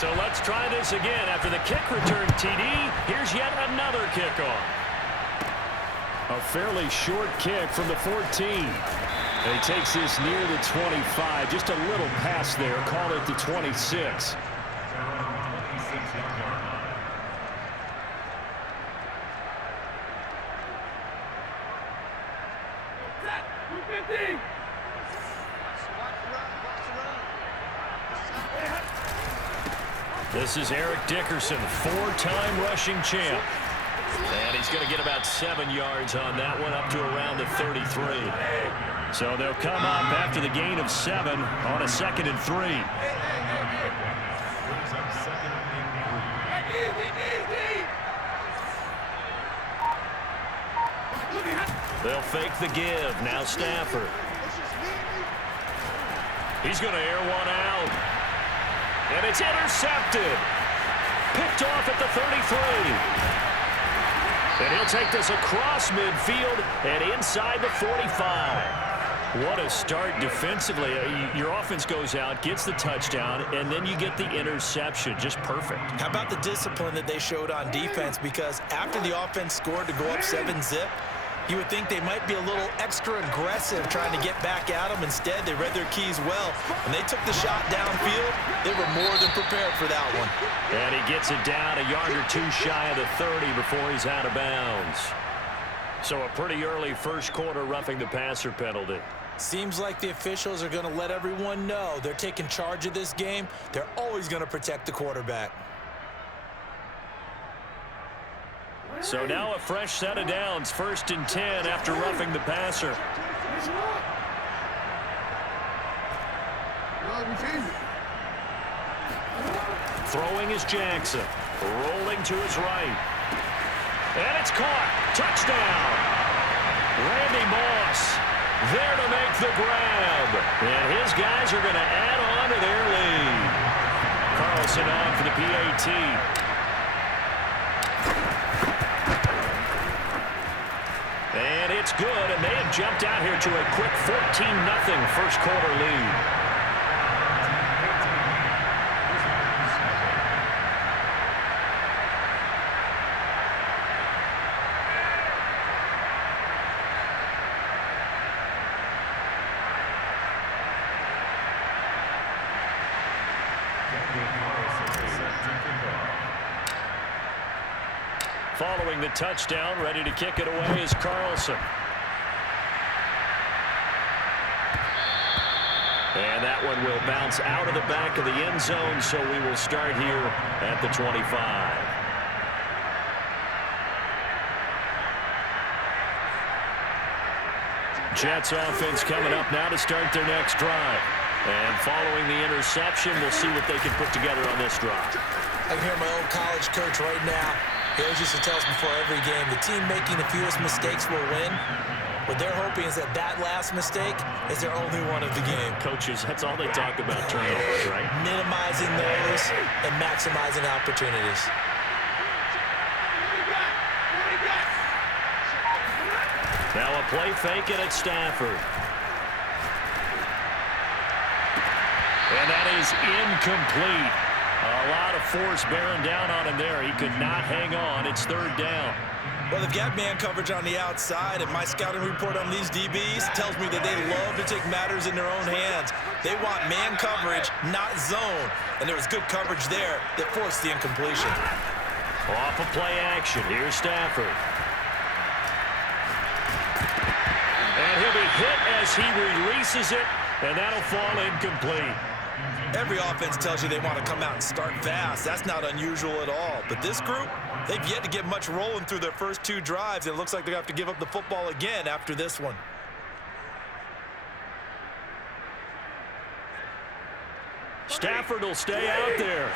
So let's try this again. After the kick return TD, here's yet another kickoff. A fairly short kick from the 14. And he takes this near the 25. Just a little pass there. Call it the 26. This is Eric Dickerson, four-time rushing champ. And he's going to get about 7 yards on that one, up to around the 33. So they'll come up after the gain of 7 on a 2nd and 3. They'll fake the give. Now Stafford. He's going to air one out. And it's intercepted. Picked off at the 33. And he'll take this across midfield and inside the 45. What a start defensively. Your offense goes out, gets the touchdown, and then you get the interception. Just perfect. How about the discipline that they showed on defense? Because after the offense scored to go up 7-zip, you would think they might be a little extra aggressive trying to get back at them. Instead, they read their keys well, and they took the shot downfield. They were more than prepared for that one. And he gets it down a yard or two shy of the 30 before he's out of bounds. So a pretty early first quarter roughing the passer penalty. Seems like the officials are going to let everyone know they're taking charge of this game. They're always going to protect the quarterback. So now a fresh set of downs, 1st and 10 after roughing the passer. Throwing is Jackson. Rolling to his right. And it's caught. Touchdown. Randy Moss there to make the grab. And his guys are going to add on to their lead. Carlson on for the PAT. And it's good, and they have jumped out here to a quick 14-0 first quarter lead. Following the touchdown, ready to kick it away is Carlson. And that one will bounce out of the back of the end zone, so we will start here at the 25. Jets offense coming up now to start their next drive. And following the interception, we'll see what they can put together on this drive. I can hear my old college coach right now. He always used to tell us before every game, the team making the fewest mistakes will win. What they're hoping is that that last mistake is their only one of the game. Coaches, that's all they talk about, turnovers, right? Minimizing those and maximizing opportunities. Now a play fake and it's Stafford. And that is incomplete. A lot of force bearing down on him there. He could not hang on. It's 3rd down. Well, they've got man coverage on the outside, and my scouting report on these DBs tells me that they love to take matters in their own hands. They want man coverage, not zone. And there was good coverage there that forced the incompletion. Off of play action. Here's Stafford. And he'll be hit as he releases it, and that'll fall incomplete. Every offense tells you they want to come out and start fast. That's not unusual at all. But this group, they've yet to get much rolling through their first 2 drives. It looks like they're going to have to give up the football again after this one. Stafford will stay out there.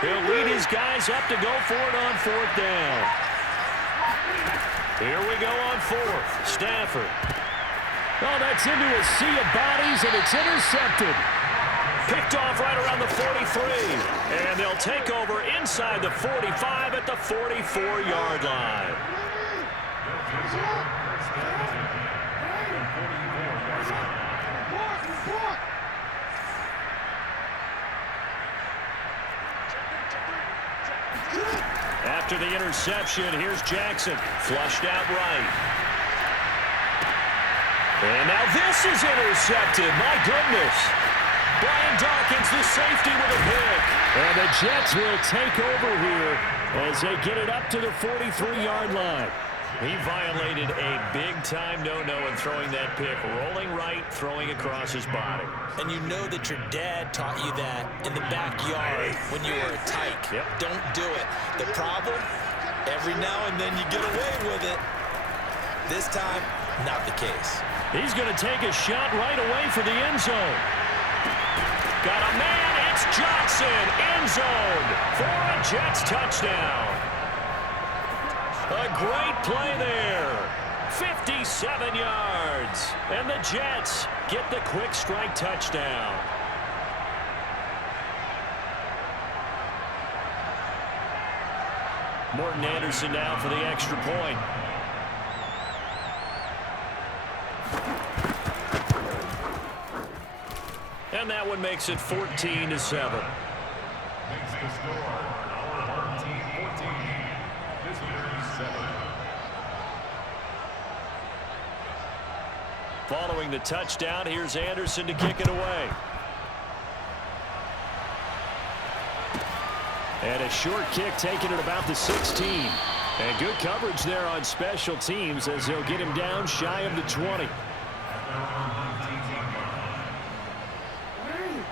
He'll lead his guys up to go for it on 4th down. Here we go on 4th. Stafford. Oh, that's into a sea of bodies, and it's intercepted. Picked off right around the 43. And they'll take over inside the 45 at the 44-yard line. After the interception, here's Jackson. Flushed out right. And now this is intercepted. My goodness. Brian Dawkins, the safety, with a pick. And the Jets will take over here as they get it up to the 43-yard line. He violated a big-time no-no in throwing that pick. Rolling right, throwing across his body. And you know that your dad taught you that in the backyard when you were a tyke. Yep. Don't do it. The problem, every now and then you get away with it. This time, not the case. He's going to take a shot right away for the end zone. Got a man. It's Johnson. End zone for a Jets touchdown. A great play there. 57 yards. And the Jets get the quick strike touchdown. Morton Anderson now for the extra point. And that one makes it 14-7. Makes the score. Our team 14. Visitors 7. Following the touchdown, here's Anderson to kick it away. And a short kick taken at about the 16. And good coverage there on special teams as they'll get him down shy of the 20.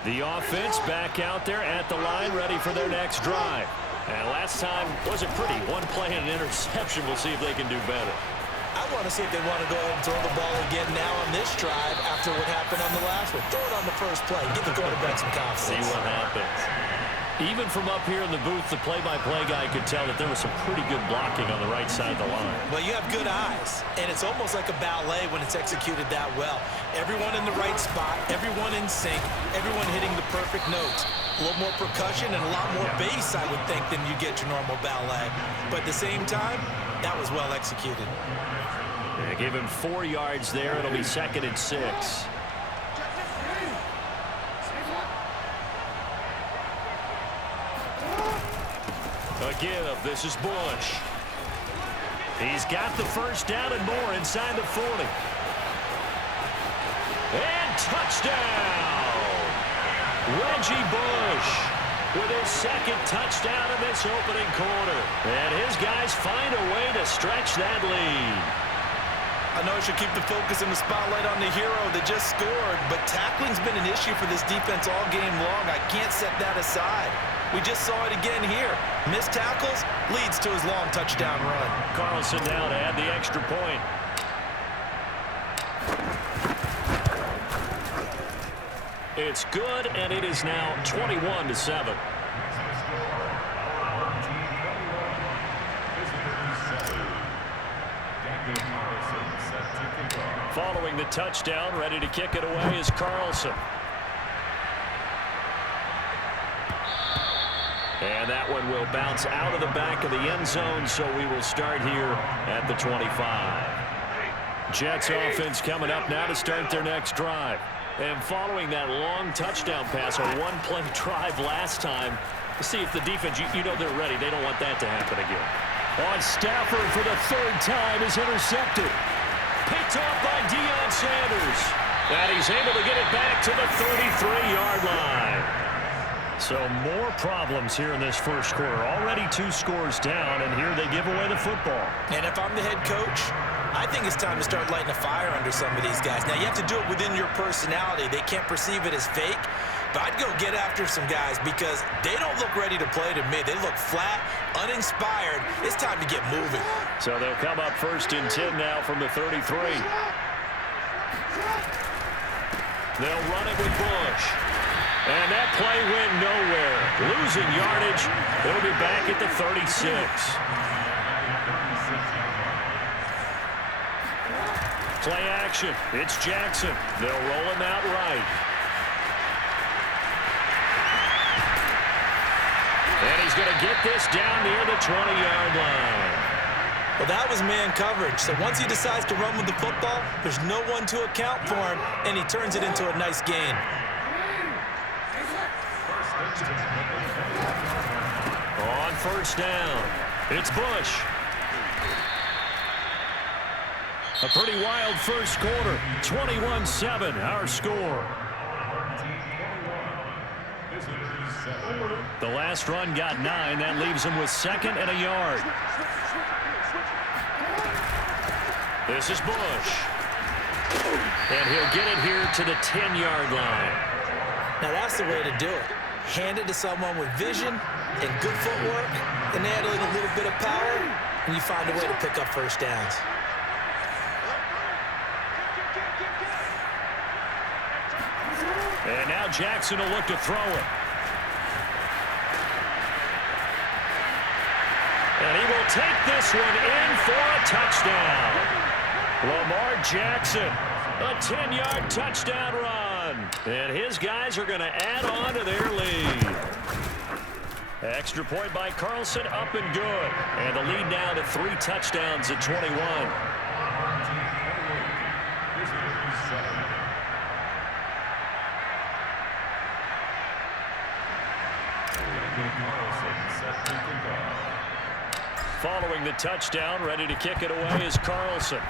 The offense back out there at the line, ready for their next drive. And last time wasn't pretty. One play and an interception. We'll see if they can do better. I want to see if they want to go ahead and throw the ball again now on this drive after what happened on the last one. Throw it on the first play. Give the quarterback some confidence. See what happens. Even from up here in the booth, the play-by-play guy could tell that there was some pretty good blocking on the right side of the line. Well, you have good eyes, and it's almost like a ballet when it's executed that well. Everyone in the right spot, everyone in sync, everyone hitting the perfect notes. A little more percussion and a lot more bass, I would think, than you get your normal ballet. But at the same time, that was well executed. Yeah, give him 4 yards there. It'll be 2nd and 6. A give. This is Bush. He's got the first down and more inside the 40. And touchdown! Reggie Bush with his 2nd touchdown in this opening quarter. And his guys find a way to stretch that lead. I know I should keep the focus and the spotlight on the hero that just scored, but tackling's been an issue for this defense all game long. I can't set that aside. We just saw it again here. Missed tackles leads to his long touchdown run. Carlson now to add the extra point. It's good, and it is now 21-7. Following the touchdown, ready to kick it away is Carlson. And that one will bounce out of the back of the end zone, so we will start here at the 25. Jets offense coming up now to start their next drive. And following that long touchdown pass, a one-play drive last time, to see if the defense, you know they're ready. They don't want that to happen again. On Stafford for the 3rd time is intercepted. Picked off by Deion Sanders. And he's able to get it back to the 33-yard line. So more problems here in this first quarter. Already 2 scores down, and here they give away the football. And if I'm the head coach, I think it's time to start lighting a fire under some of these guys. Now, you have to do it within your personality. They can't perceive it as fake. But I'd go get after some guys because they don't look ready to play to me. They look flat, uninspired. It's time to get moving. So they'll come up 1st and 10 now from the 33. They'll run it with Bush. And that play went nowhere. Losing yardage. They'll be back at the 36. Play action. It's Jackson. They'll roll him out right. And he's going to get this down near the 20-yard line. Well, that was man coverage. So once he decides to run with the football, there's no one to account for him, and he turns it into a nice gain. On 1st down. It's Bush. A pretty wild first quarter. 21-7, our score. The last run got 9. That leaves him with 2nd and a yard. This is Bush. And he'll get it here to the 10-yard line. Now that's the way to do it. Hand it to someone with vision and good footwork, and add a little bit of power, and you find a way to pick up first downs. And now Jackson will look to throw it. And he will take this one in for a touchdown. Lamar Jackson, a 10-yard touchdown run. And his guys are going to add on to their lead. Extra point by Carlson, up and good. And the lead now to 3 touchdowns at 21. Following the touchdown, ready to kick it away is Carlson.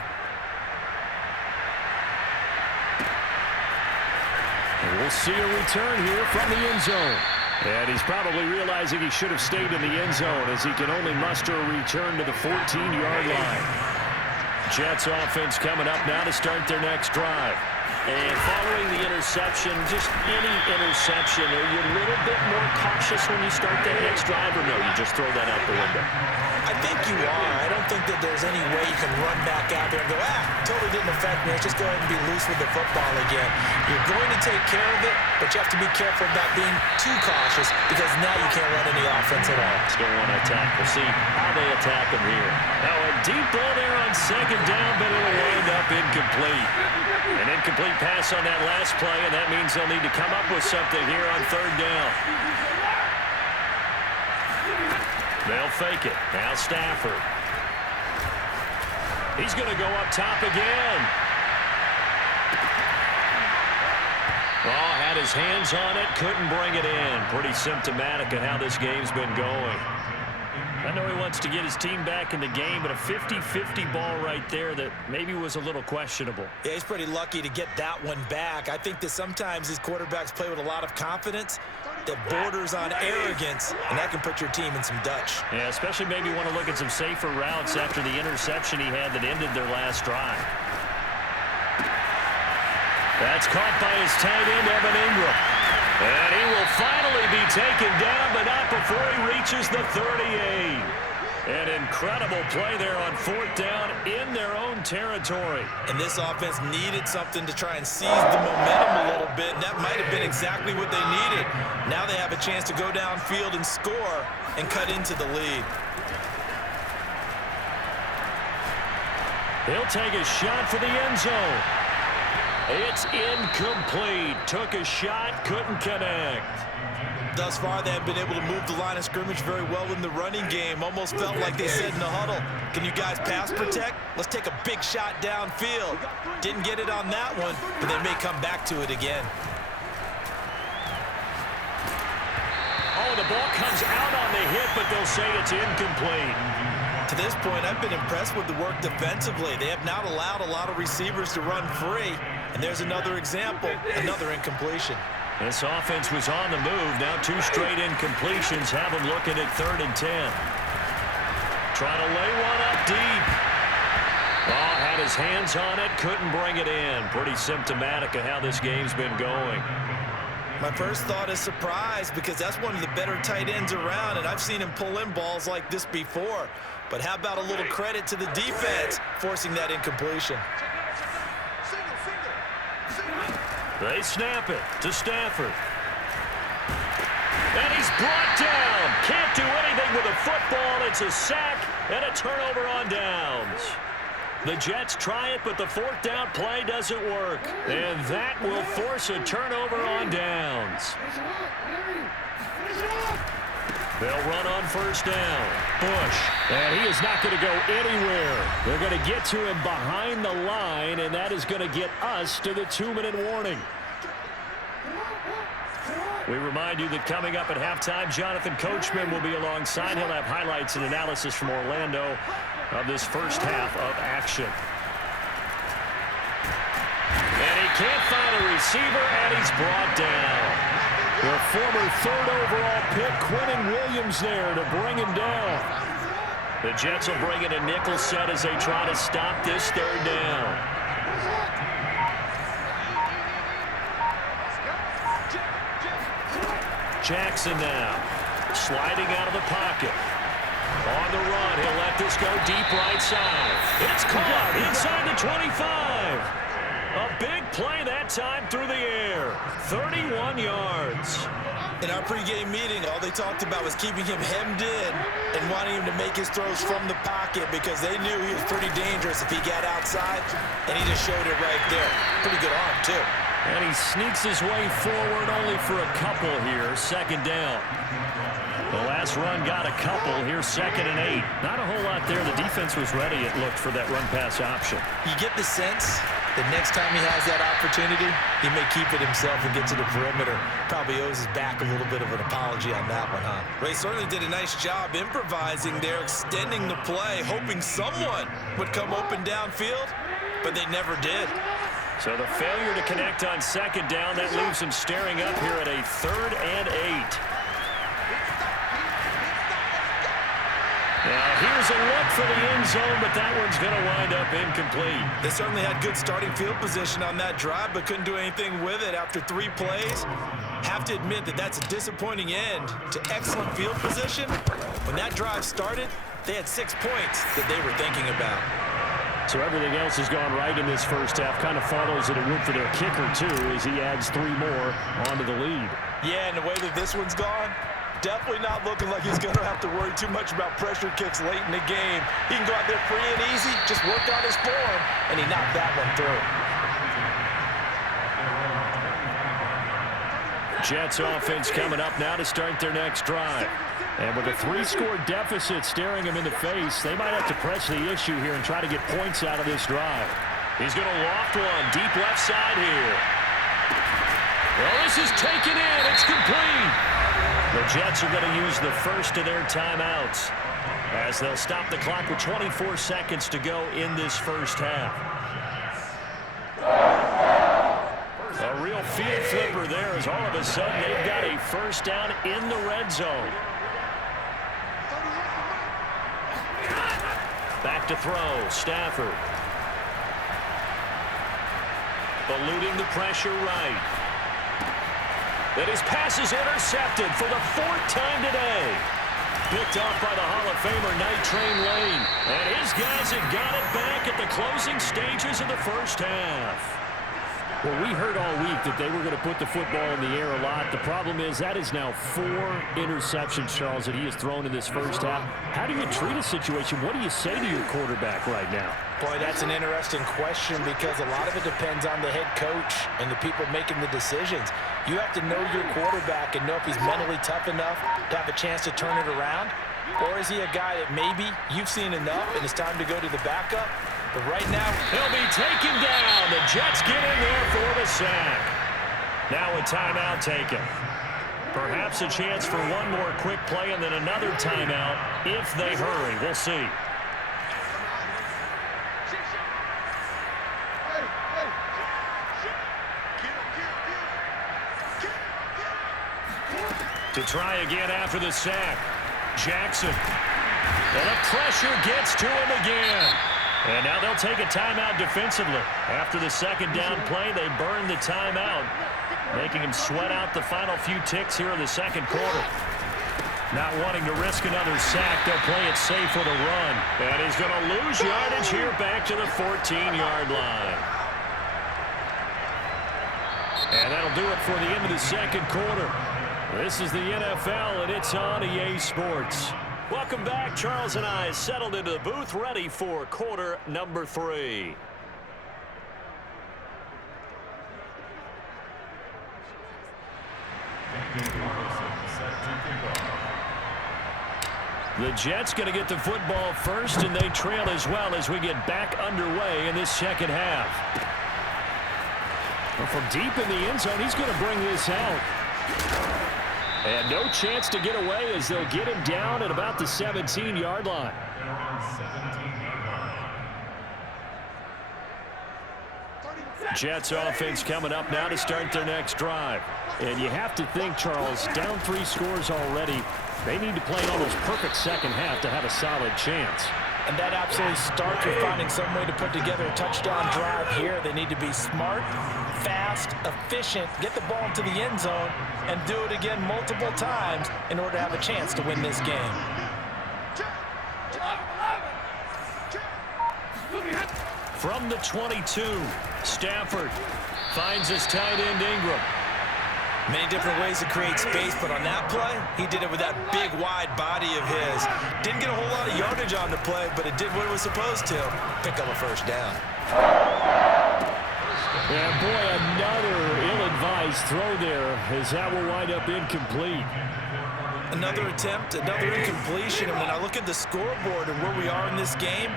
And we'll see a return here from the end zone. And he's probably realizing he should have stayed in the end zone as he can only muster a return to the 14-yard line. Jets offense coming up now to start their next drive. And following the interception, just any interception, are you a little bit more cautious when you start that next drive, or no, you just throw that out the window? I think you are. I don't think that there's any way you can run back out there and go, totally didn't affect me. Let's just go ahead and be loose with the football again. You're going to take care of it, but you have to be careful about being too cautious because now you can't run any offense at all. Still want to attack. We'll see how they attack him here. Now a deep ball there on 2nd down, but it'll wind up incomplete. An incomplete pass on that last play, and that means they'll need to come up with something here on 3rd down. They'll fake it. Now Stafford. He's going to go up top again. Oh, had his hands on it, couldn't bring it in. Pretty symptomatic of how this game's been going. I know he wants to get his team back in the game, but a 50-50 ball right there that maybe was a little questionable. Yeah, he's pretty lucky to get that one back. I think that sometimes these quarterbacks play with a lot of confidence that borders on arrogance, and that can put your team in some Dutch. Yeah, especially maybe want to look at some safer routes after the interception he had that ended their last drive. That's caught by his tight end, Evan Ingram. And he will finally be taken down, but not before he reaches the 38. An incredible play there on 4th down in their own territory. And this offense needed something to try and seize the momentum a little bit, and that might have been exactly what they needed. Now they have a chance to go downfield and score and cut into the lead. He'll take a shot for the end zone. It's incomplete. Took a shot, couldn't connect. Thus far, they have been able to move the line of scrimmage very well in the running game. Almost felt like they said in the huddle, can you guys pass protect? Let's take a big shot downfield. Didn't get it on that one, but they may come back to it again. Oh, the ball comes out on the hit, but they'll say it's incomplete. To this point, I've been impressed with the work defensively. They have not allowed a lot of receivers to run free. And there's another example, another incompletion. This offense was on the move. Now 2 straight incompletions have them looking at 3rd and 10. Trying to lay one up deep. Oh, had his hands on it, couldn't bring it in. Pretty symptomatic of how this game's been going. My first thought is surprise because that's one of the better tight ends around, and I've seen him pull in balls like this before. But how about a little credit to the defense forcing that incompletion? They snap it to Stafford. And he's brought down. Can't do anything with a football. It's a sack and a turnover on downs. The Jets try it, but the 4th down play doesn't work. And that will force a turnover on downs. They'll run on 1st down. Bush. And he is not going to go anywhere. They're going to get to him behind the line, and that is going to get us to the 2-minute warning. We remind you that coming up at halftime, Jonathan Coachman will be alongside. He'll have highlights and analysis from Orlando of this first half of action. And he can't find a receiver, and he's brought down. The former third overall pick, Quinnen Williams, there to bring him down. The Jets will bring in a nickel set as they try to stop this third down. Jackson now, sliding out of the pocket. On the run, he'll let this go deep right side. It's caught inside the 25. A big play that time through the air. 31 yards. In our pregame meeting, all they talked about was keeping him hemmed in and wanting him to make his throws from the pocket because they knew he was pretty dangerous if he got outside, and he just showed it right there. Pretty good arm, too. And he sneaks his way forward only for a couple here. Second down. The last run got a couple. Here's 2nd and 8. Not a whole lot there. The defense was ready, it looked, for that run-pass option. You get the sense that next time he has that opportunity, he may keep it himself and get to the perimeter. Probably owes his back a little bit of an apology on that one, huh? Well, he certainly did a nice job improvising there, extending the play, hoping someone would come open downfield, but they never did. So the failure to connect on 2nd down, that leaves him staring up here at a 3rd and 8. Now here's a look for the end zone, but that one's going to wind up incomplete. They certainly had good starting field position on that drive, but couldn't do anything with it after 3 plays. Have to admit that that's a disappointing end to excellent field position. When that drive started, they had 6 points that they were thinking about. So everything else has gone right in this first half. Kind of follows that it would for their kicker, too, as he adds 3 more onto the lead. Yeah, and the way that this one's gone, definitely not looking like he's going to have to worry too much about pressure kicks late in the game. He can go out there free and easy, just work on his form, and he knocked that one through. Jets offense coming up now to start their next drive. And with a 3-score deficit staring him in the face, they might have to press the issue here and try to get points out of this drive. He's going to loft one deep left side here. Well, this is taken in. It's complete. The Jets are going to use the first of their timeouts as they'll stop the clock with 24 seconds to go in this first half. A real field flipper there as all of a sudden they've got a first down in the red zone. Back to throw, Stafford. Eluding the pressure right. And his pass is intercepted for the 4th time today. Picked off by the Hall of Famer Night Train Lane. And his guys have got it back at the closing stages of the first half. Well, we heard all week that they were going to put the football in the air a lot. The problem is that is now 4 interceptions, Charles, that he has thrown in this first half. How do you treat a situation? What do you say to your quarterback right now? Boy, that's an interesting question because a lot of it depends on the head coach and the people making the decisions. You have to know your quarterback and know if he's mentally tough enough to have a chance to turn it around. Or is he a guy that maybe you've seen enough and it's time to go to the backup? But right now, he'll be taken down. The Jets get in there for the sack. Now a timeout taken. Perhaps a chance for one more quick play and then another timeout if they hurry. We'll see. To try again after the sack. Jackson. And the pressure gets to him again. And now they'll take a timeout defensively. After the 2nd down play, they burn the timeout, making him sweat out the final few ticks here in the 2nd quarter. Not wanting to risk another sack, they'll play it safe with a run. And he's going to lose yardage here back to the 14-yard line. And that'll do it for the end of the 2nd quarter. This is the NFL, and it's on EA Sports. Welcome back. Charles and I settled into the booth, ready for quarter number 3. The Jets going to get the football first, and they trail as well as we get back underway in this 2nd half. Well, from deep in the end zone, he's going to bring this out. And no chance to get away as they'll get him down at about the 17-yard line. Jets offense coming up now to start their next drive. And you have to think, Charles, down 3 scores already. They need to play an almost perfect second half to have a solid chance. And that absolutely starts with finding some way to put together a touchdown drive here. They need to be smart, fast, efficient, get the ball into the end zone, and do it again multiple times in order to have a chance to win this game. From the 22, Stafford finds his tight end Ingram. Many different ways to create space, but on that play, he did it with that big, wide body of his. Didn't get a whole lot of yardage on the play, but it did what it was supposed to. Pick up a first down. And boy, another ill-advised throw there, as that will wind up incomplete. Another attempt, another incompletion, and when I look at the scoreboard and where we are in this game,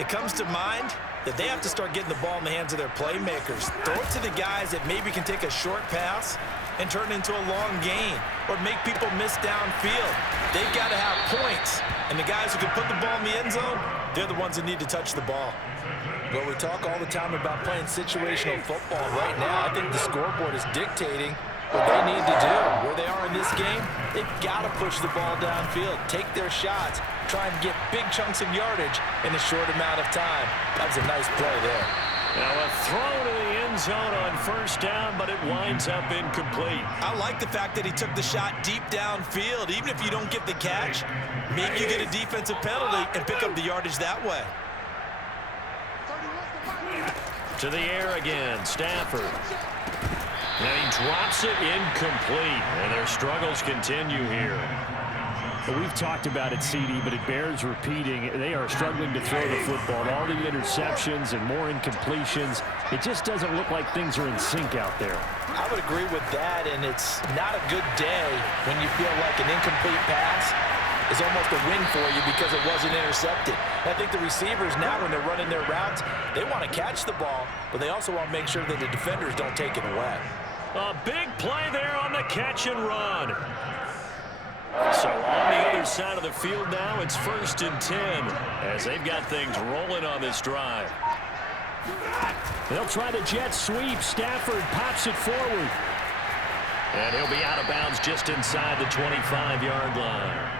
it comes to mind that they have to start getting the ball in the hands of their playmakers. Throw it to the guys that maybe can take a short pass and turn it into a long gain or make people miss downfield. They've got to have points, and the guys who can put the ball in the end zone, they're the ones that need to touch the ball. Well, we talk all the time about playing situational football. Right now, I think the scoreboard is dictating what they need to do. Where they are in this game, they've got to push the ball downfield, take their shots, try and get big chunks of yardage in a short amount of time. That was a nice play there. Now a throw to the end zone on first down, but it winds up incomplete. I like the fact that he took the shot deep downfield. Even if you don't get the catch, maybe you get a defensive penalty and pick up the yardage that way. To the air again, Stafford. And he drops it incomplete, and their struggles continue here. We've talked about it, CD, but it bears repeating. They are struggling to throw the football. All the interceptions and more incompletions. It just doesn't look like things are in sync out there. I would agree with that, and it's not a good day when you feel like an incomplete pass is almost a win for you because it wasn't intercepted. I think the receivers now, when they're running their routes, they want to catch the ball, but they also want to make sure that the defenders don't take it away. A big play there on the catch and run. So on the other side of the field now, it's 1st and 10 as they've got things rolling on this drive. They'll try the jet sweep. Stafford pops it forward. And he'll be out of bounds just inside the 25-yard line.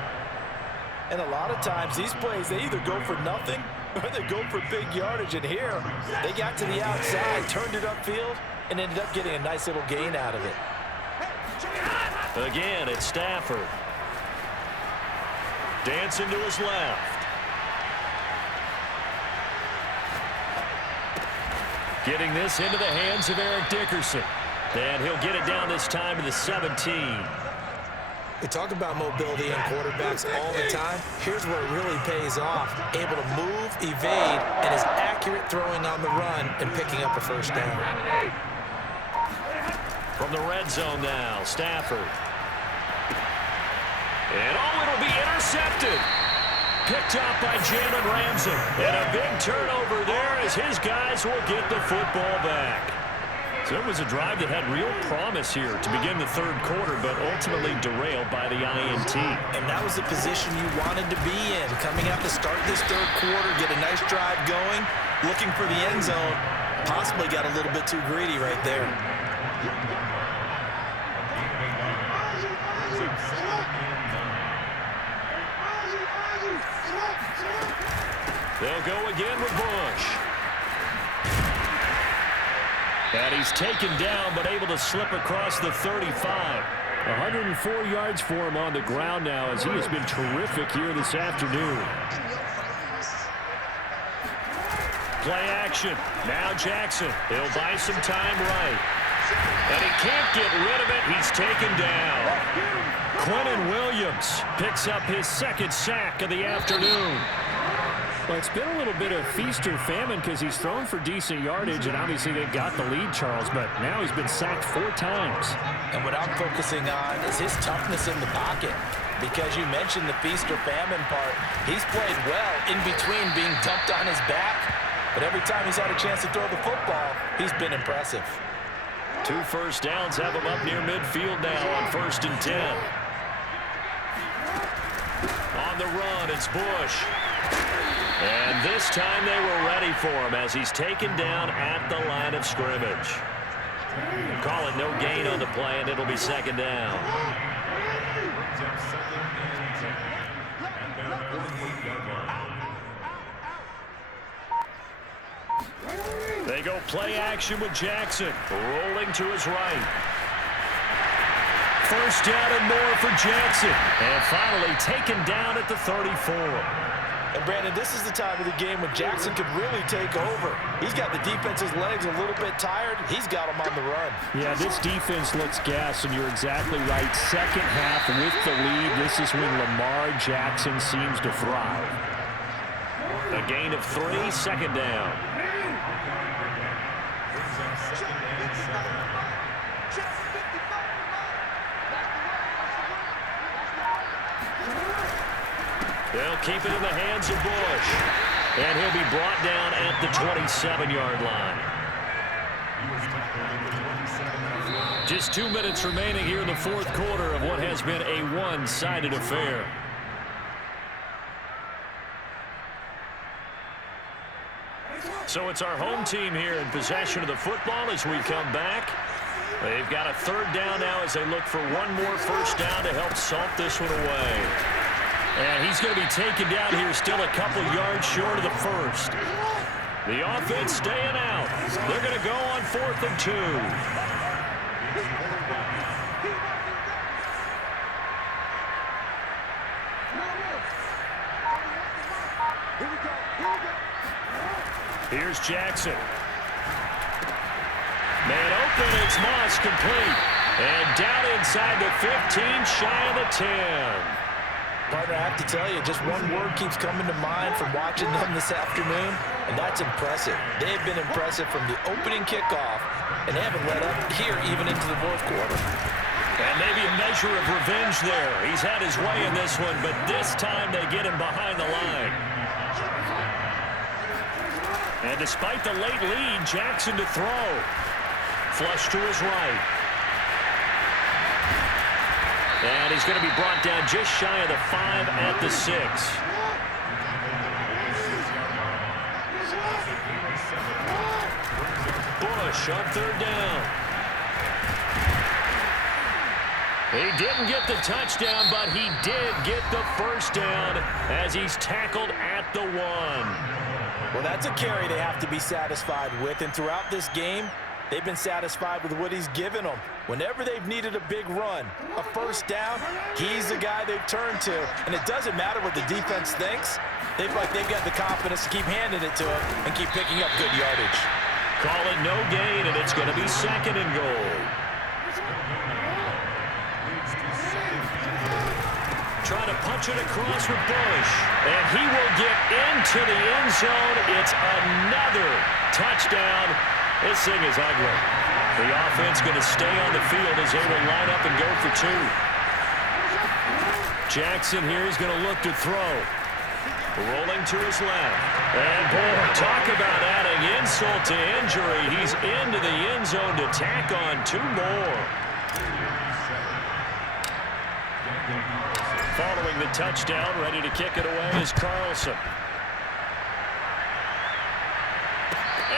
And a lot of times these plays, they either go for nothing or they go for big yardage. And here, they got to the outside, turned it upfield, and ended up getting a nice little gain out of it. Again, it's Stafford. Dancing to his left. Getting this into the hands of Eric Dickerson. And he'll get it down this time to the 17. We talk about mobility in quarterbacks all the time. Here's where it really pays off. Able to move, evade, and is accurate throwing on the run and picking up a first down. From the red zone now, Stafford. And it'll be intercepted. Picked up by Jalen Ramsey. And a big turnover there as his guys will get the football back. So it was a drive that had real promise here to begin the third quarter, but ultimately derailed by the INT. And that was the position you wanted to be in. Coming out to start this third quarter, get a nice drive going, looking for the end zone. Possibly got a little bit too greedy right there. They'll go again with Bush. And he's taken down, but able to slip across the 35. 104 yards for him on the ground now, as he has been terrific here this afternoon. Play action. Now Jackson. He'll buy some time right. And he can't get rid of it. He's taken down. Quentin Williams picks up his second sack of the afternoon. Well, it's been a little bit of feast or famine because he's thrown for decent yardage, and obviously they got the lead, Charles, but now he's been sacked 4 times. And what I'm focusing on is his toughness in the pocket, because you mentioned the feast or famine part. He's played well in between being dumped on his back, but every time he's had a chance to throw the football, he's been impressive. 2 first downs have him up near midfield now on 1st and 10. on the run, it's Bush. And this time they were ready for him as he's taken down at the line of scrimmage. Call it no gain on the play, and it'll be second down. They go play action with Jackson, rolling to his right. First down and more for Jackson, and finally taken down at the 34. And Brandon, this is the time of the game when Jackson could really take over. He's got the defense's legs a little bit tired. He's got them on the run. Yeah, this defense looks gassed, and you're exactly right. Second half with the lead, this is when Lamar Jackson seems to thrive. A gain of 3, second down. They'll keep it in the hands of Bush. And he'll be brought down at the 27-yard line. Just 2 minutes remaining here in the fourth quarter of what has been a one-sided affair. So it's our home team here in possession of the football as we come back. They've got a third down now as they look for one more first down to help salt this one away. And he's going to be taken down here still a couple yards short of the first. The offense staying out. They're going to go on 4th and 2. Here's Jackson. Man open, it's Moss complete. And down inside the 15, shy of the 10. Partner, I have to tell you, just one word keeps coming to mind from watching them this afternoon, and that's impressive. They've been impressive from the opening kickoff, and they haven't let up here even into the fourth quarter. And maybe a measure of revenge there. He's had his way in this one, but this time they get him behind the line. And despite the late lead, Jackson to throw. Flush to his right. And he's going to be brought down just shy of the 5 at the 6. Bush on third down. He didn't get the touchdown, but he did get the first down as he's tackled at the 1. Well, that's a carry they have to be satisfied with, and throughout this game, they've been satisfied with what he's given them. Whenever they've needed a big run, a first down, he's the guy they've turned to. And it doesn't matter what the defense thinks. They've got the confidence to keep handing it to him and keep picking up good yardage. Call it no gain, and it's going to be second and goal. Trying to punch it across with Bush. And he will get into the end zone. It's another touchdown. This thing is ugly. The offense going to stay on the field as they will line up and go for 2. Jackson here is going to look to throw. Rolling to his left. And boy, talk about adding insult to injury. He's into the end zone to tack on 2 more. Following the touchdown, ready to kick it away is Carlson.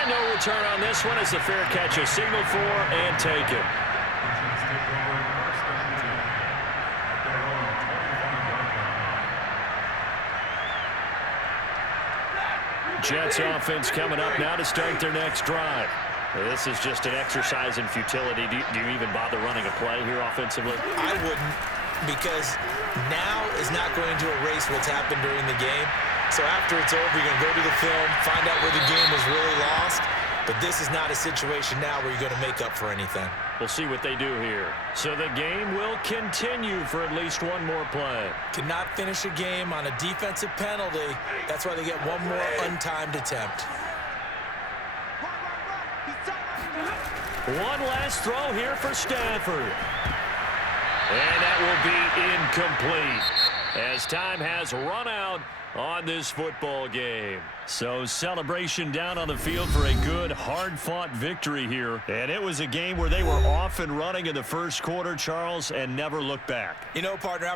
And no return on this one as the fair catch is signaled for and taken. Jets offense coming up now to start their next drive. This is just an exercise in futility. Do you even bother running a play here offensively? I wouldn't, because now is not going to erase what's happened during the game. So after it's over, you're going to go to the film, find out where the game was really lost. But this is not a situation now where you're going to make up for anything. We'll see what they do here. So the game will continue for at least one more play. Cannot finish a game on a defensive penalty. That's why they get one more untimed attempt. One last throw here for Stafford. And that will be incomplete as time has run out on this football game. So celebration down on the field for a good, hard-fought victory here. And it was a game where they were off and running in the first quarter, Charles, and never looked back. You know, partner,